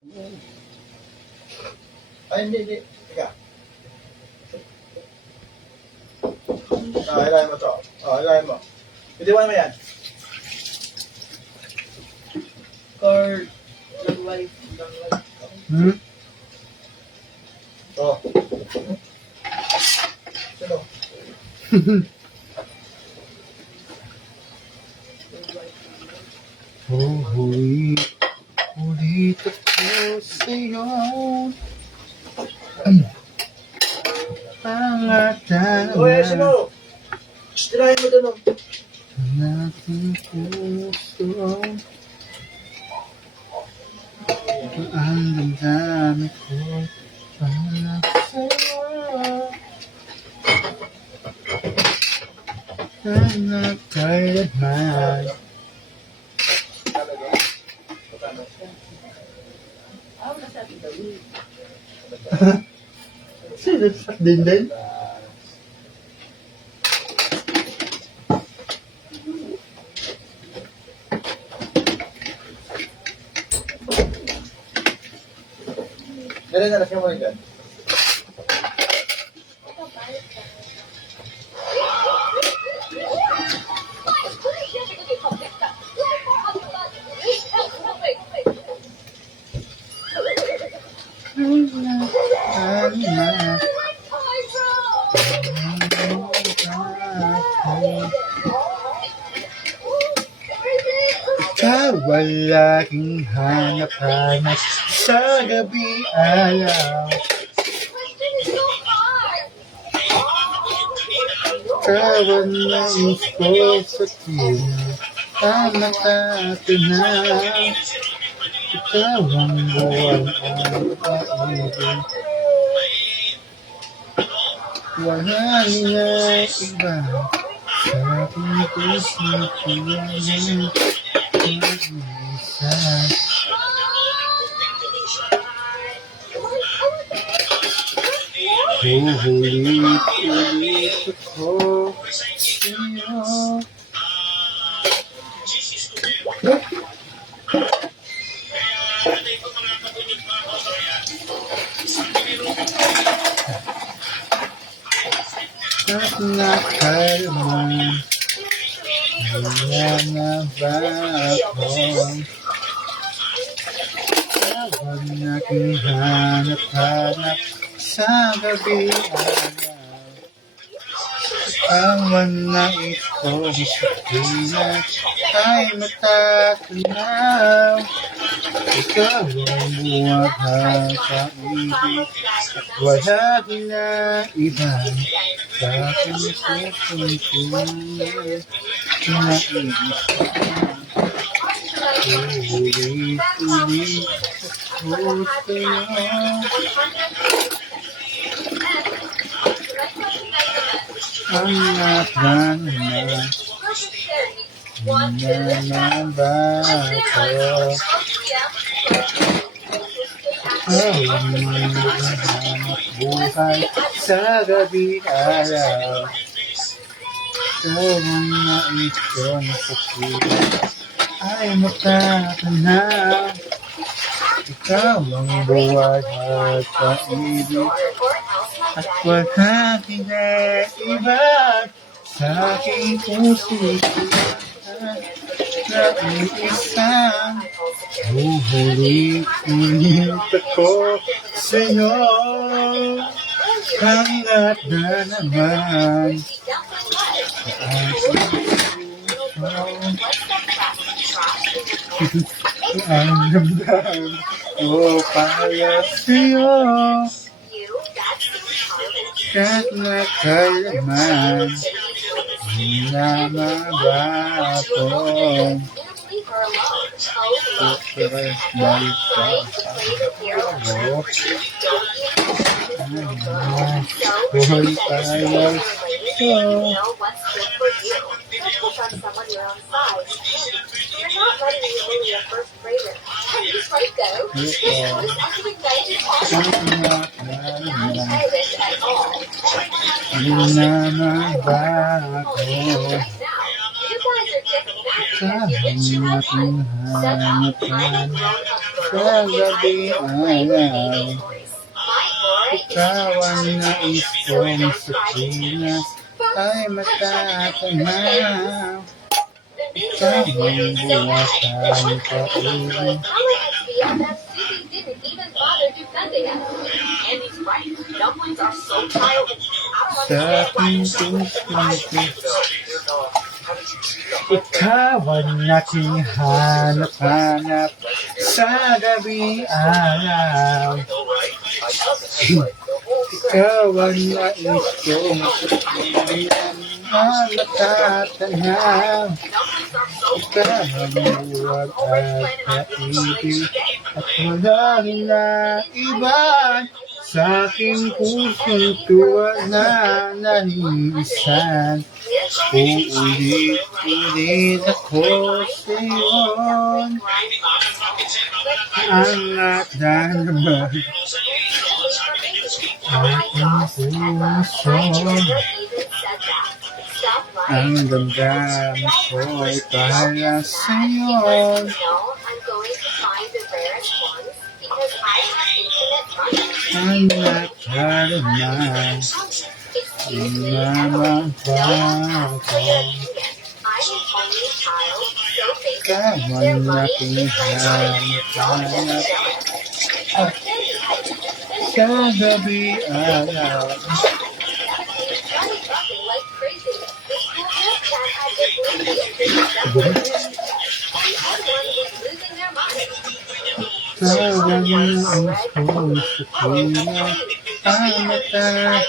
Ay, hindi. Teka. Hilahin mo to. Hilahin mo. Bitiwan mo yan. Card. Long life. To. Sino? Ulit ako sa'yo. Pangatama Uy, sino? Hilahin mo doon. ang aking puso. Ang damdamin ko para sa'yo. Sana kailanman sinasat din. Dali na, lagyan mo rin dyan. Ikaw ay aking hanap-hanap sa gabi araw. Ikaw ang nais ko sa tingin, ang matatanaw. Ikaw ang buwan ang kaibig. Wala niya iba sa aking puso kailangan mag-isa. Ulit ako sa'yo. At nakalaman, wala na ba ako? Habang aking hanap-hanap sa gabi araw, ang manais kong sabihin ay matatanaw. Ikaw ang buwag at kaibig, at wala na iba sa aking susuntunan. Naibig ulit ako sa'yo. Ang napangalan, hindi na ba ako? Ang maghahanap buhay sa gabi araw. Ikaw ang nais kong sabihin ay matatanaw. Ikaw ang buwan at kaibig, at wala na iba sa aking puso na iisang ulit ako sa'yo. Hangat na naman sa aking puso ang damdam ko para sa'yo. Kahit na kailanman, hindi na ba ako? Balik ka ako. Buhay tayo ito. Hindi na ba ako? Kahit aking hanap-hanap sa gabi araw. Ikaw ang nais kong sabihin ay matatanaw. Ikaw ang buwasan kaibig. Sa aking puso, ikaw ang aking hanap-hanap sa gabi araw. Ikaw ang nais kong sabihin ang matatanaw. Ikaw ang buwag at kaibig at walang inaiban sa aking pusong tuwa na naiisan. Uulit-ulit ako sa iyon. Angat naman aking puso. Ang damdamin ko'y para sa'yo. Angat naman namamahal ko. Ikaw ang aking hanap-hanap sa gabi araw. Ikaw ang nais kong sabihin ang mata.